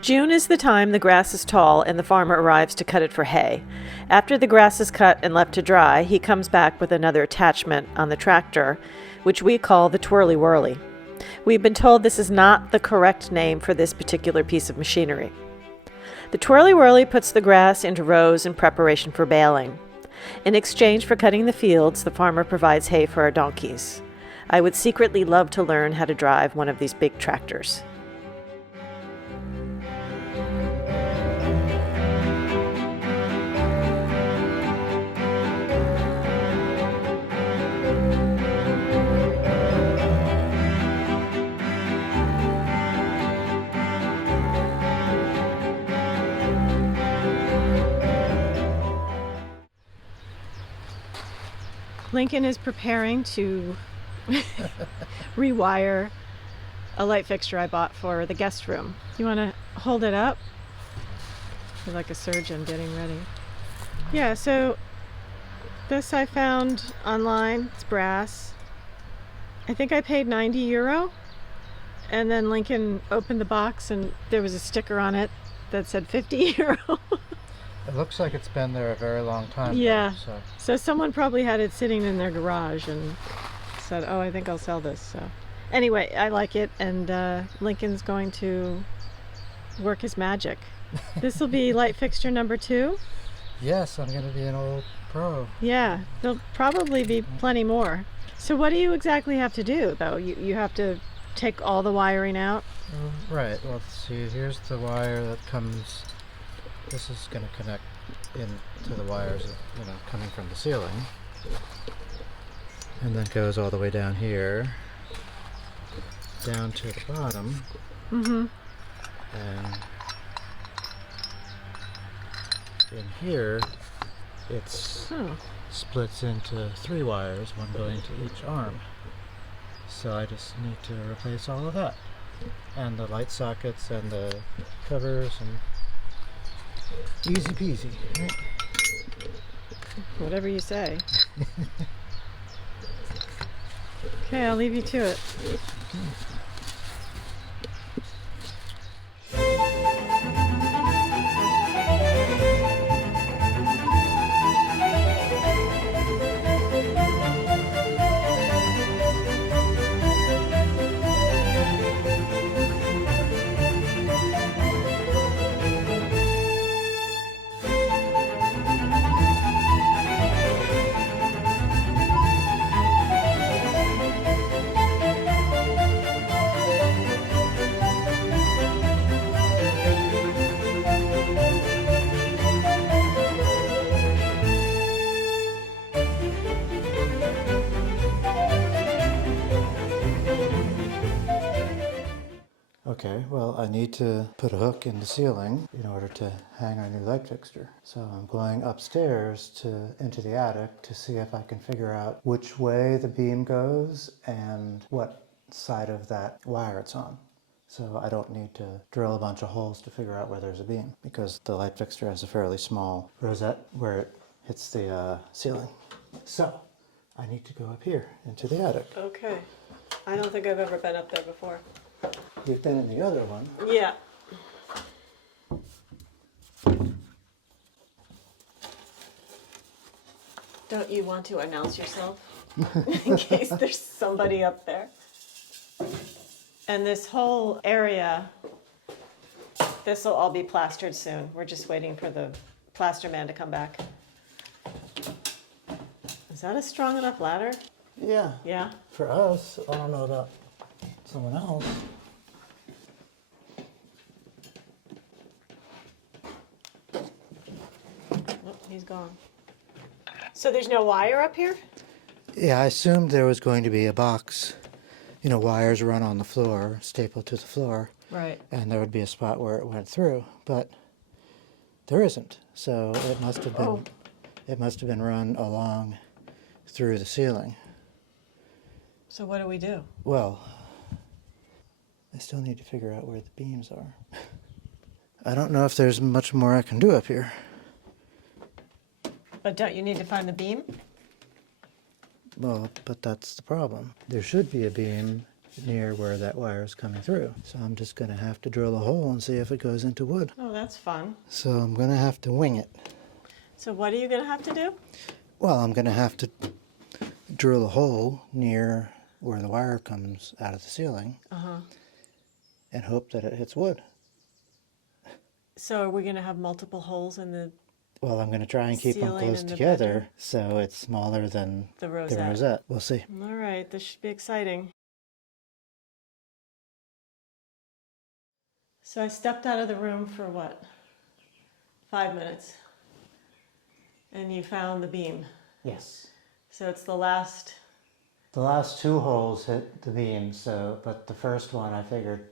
June is the time the grass is tall and the farmer arrives to cut it for hay. After the grass is cut and left to dry, he comes back with another attachment on the tractor, which we call the twirly-whirly. We've been told this is not the correct name for this particular piece of machinery. The twirly-whirly puts the grass into rows in preparation for baling. In exchange for cutting the fields, the farmer provides hay for our donkeys. I would secretly love to learn how to drive one of these big tractors. Lincoln is preparing to rewire a light fixture I bought for the guest room. You want to hold it up? You're like a surgeon getting ready. Yeah, so this I found online. It's brass. I think I paid €90. And then Lincoln opened the box and there was a sticker on it that said €50. It looks like it's been there a very long time. Yeah. Though, so someone probably had it sitting in their garage and said, oh, I think I'll sell this. So anyway, I like it, and Lincoln's going to work his magic. This will be light fixture number 2. Yes, I'm going to be an old pro. Yeah, there'll probably be plenty more. So what do you exactly have to do, though? You have to take all the wiring out? Right. Well, let's see. Here's the wire that comes. This is going to connect into the wires, coming from the ceiling, and then goes all the way down here, down to the bottom, and in here, it's splits into 3 wires, one going to each arm. So I just need to replace all of that, and the light sockets and the covers and. Easy peasy, right? Whatever you say. Okay, I'll leave you to it. Okay, well, I need to put a hook in the ceiling in order to hang our new light fixture. So I'm going upstairs into the attic to see if I can figure out which way the beam goes and what side of that wire it's on. So I don't need to drill a bunch of holes to figure out where there's a beam, because the light fixture has a fairly small rosette where it hits the ceiling. So I need to go up here into the attic. Okay. I don't think I've ever been up there before. You've been in the other one. Yeah. Don't you want to announce yourself in case there's somebody up there? And this whole area, this will all be plastered soon. We're just waiting for the plaster man to come back. Is that a strong enough ladder? Yeah. Yeah? For us, I don't know about someone else. Oh, he's gone. So there's no wire up here? Yeah, I assumed there was going to be a box, wires run on the floor, stapled to the floor. Right. And there would be a spot where it went through, but there isn't. So it must have been it must have been run along through the ceiling. So what do we do? Well, I still need to figure out where the beams are. I don't know if there's much more I can do up here. But don't you need to find the beam? Well, but that's the problem. There should be a beam near where that wire is coming through. So I'm just going to have to drill a hole and see if it goes into wood. Oh, that's fun. So I'm going to have to wing it. So what are you going to have to do? Well, I'm going to have to drill a hole near where the wire comes out of the ceiling and hope that it hits wood. So are we going to have multiple holes in the Well, I'm going to try and keep them ceiling close in the together bedroom? so it's smaller than The the rosette. rosette. We'll see. All right, this should be exciting. So I stepped out of the room for what? 5 minutes. And you found the beam. Yes. So it's the last. The last two holes hit the beam, but the first one I figured,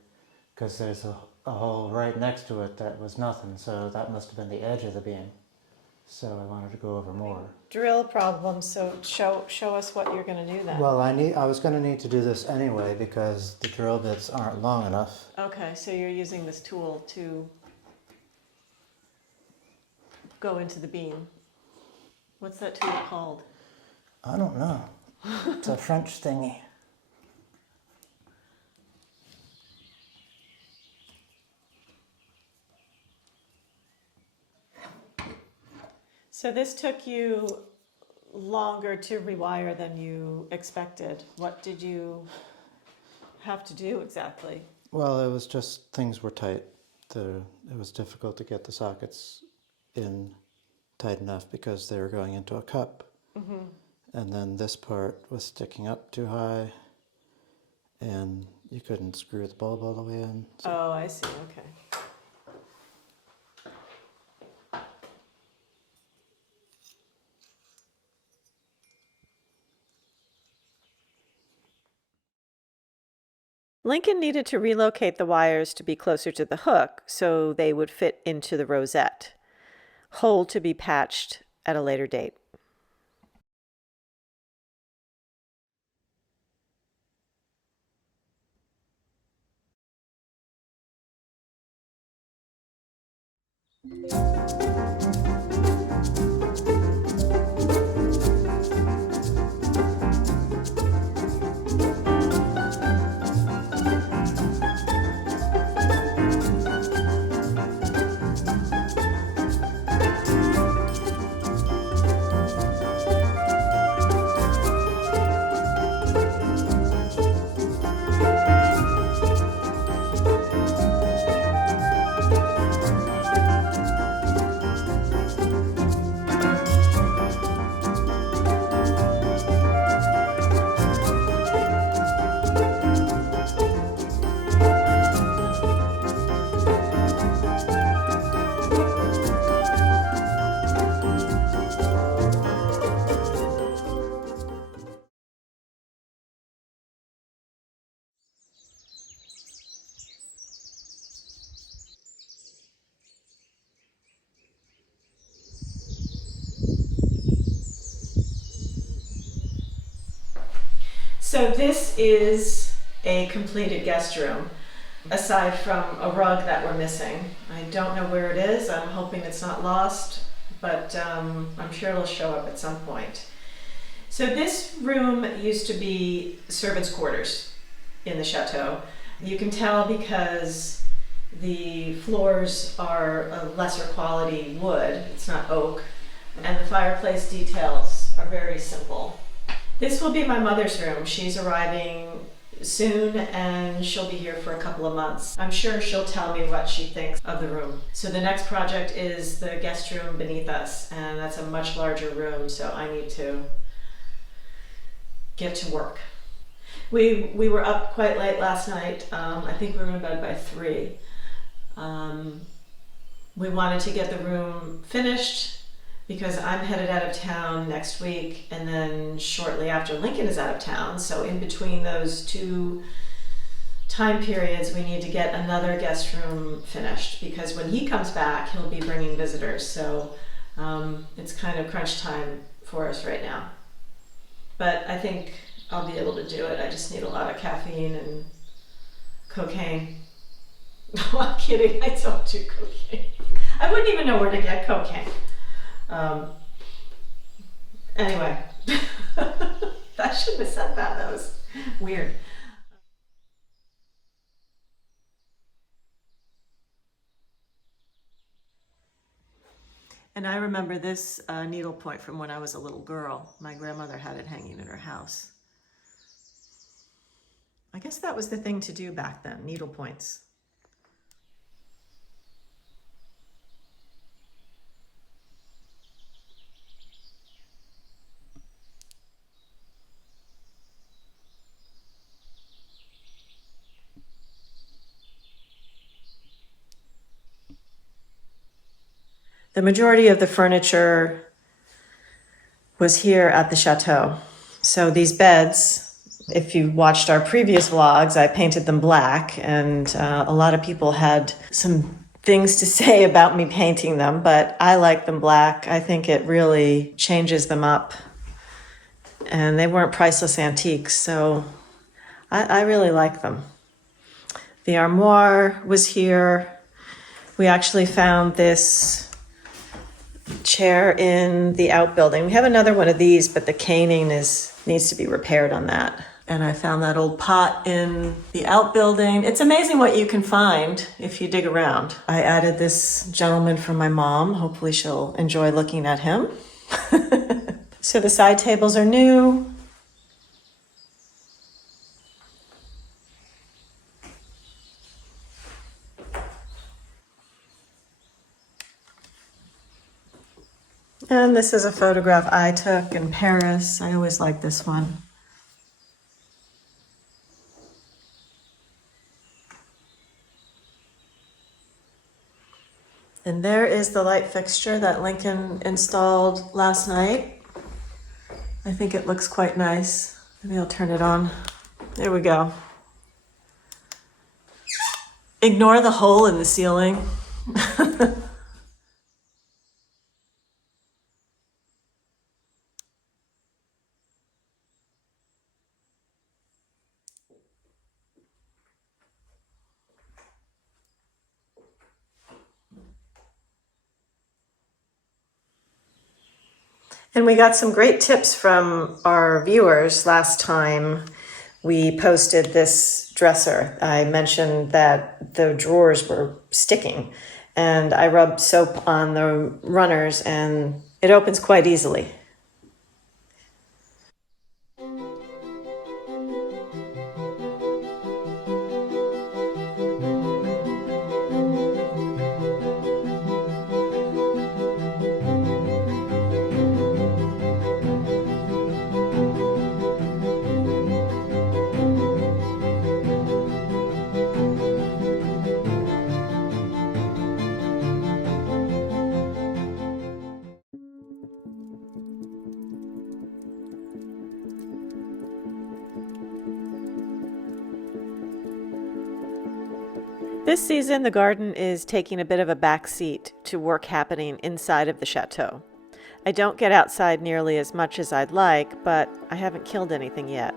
because there's a hole right next to it that was nothing, so that must have been the edge of the beam. So I wanted to go over more. Drill problem, so show us what you're going to do then. Well, I was going to need to do this anyway because the drill bits aren't long enough. Okay, so you're using this tool to go into the beam. What's that tool called? I don't know. It's a French thingy. So this took you longer to rewire than you expected. What did you have to do exactly? Well, it was just things were tight. It was difficult to get the sockets in tight enough because they were going into a cup. And then this part was sticking up too high and you couldn't screw the bulb all the way in. So. Oh, I see, okay. Lincoln needed to relocate the wires to be closer to the hook so they would fit into the rosette. Hole to be patched at a later date. So this is a completed guest room, aside from a rug that we're missing. I don't know where it is. I'm hoping it's not lost, but I'm sure it'll show up at some point. So this room used to be servants' quarters in the chateau. You can tell because the floors are a lesser quality wood, it's not oak, and the fireplace details are very simple. This will be my mother's room. She's arriving soon and she'll be here for a couple of months. I'm sure she'll tell me what she thinks of the room. So the next project is the guest room beneath us, and that's a much larger room, so I need to get to work. We were up quite late last night. I think we were in bed by 3. We wanted to get the room finished because I'm headed out of town next week, and then shortly after Lincoln is out of town. So in between those two time periods, we need to get another guest room finished because when he comes back, he'll be bringing visitors. So it's kind of crunch time for us right now. But I think I'll be able to do it. I just need a lot of caffeine and cocaine. No, I'm kidding. I don't do cocaine. I wouldn't even know where to get cocaine. Anyway, that shouldn't have said that. That was weird. And I remember this needlepoint from when I was a little girl. My grandmother had it hanging in her house. I guess that was the thing to do back then, needlepoints. The majority of the furniture was here at the Chateau. So these beds, if you watched our previous vlogs, I painted them black, and a lot of people had some things to say about me painting them, but I like them black. I think it really changes them up, and they weren't priceless antiques, so I really like them. The armoire was here. We actually found this chair in the outbuilding. We have another one of these, but the caning needs to be repaired on that. And I found that old pot in the outbuilding. It's amazing what you can find if you dig around. I added this gentleman from my mom. Hopefully she'll enjoy looking at him. So the side tables are new. And this is a photograph I took in Paris. I always like this one. And there is the light fixture that Lincoln installed last night. I think it looks quite nice. Maybe I'll turn it on. There we go. Ignore the hole in the ceiling. And we got some great tips from our viewers last time we posted this dresser. I mentioned that the drawers were sticking, and I rubbed soap on the runners and it opens quite easily. This season, the garden is taking a bit of a back seat to work happening inside of the chateau. I don't get outside nearly as much as I'd like, but I haven't killed anything yet.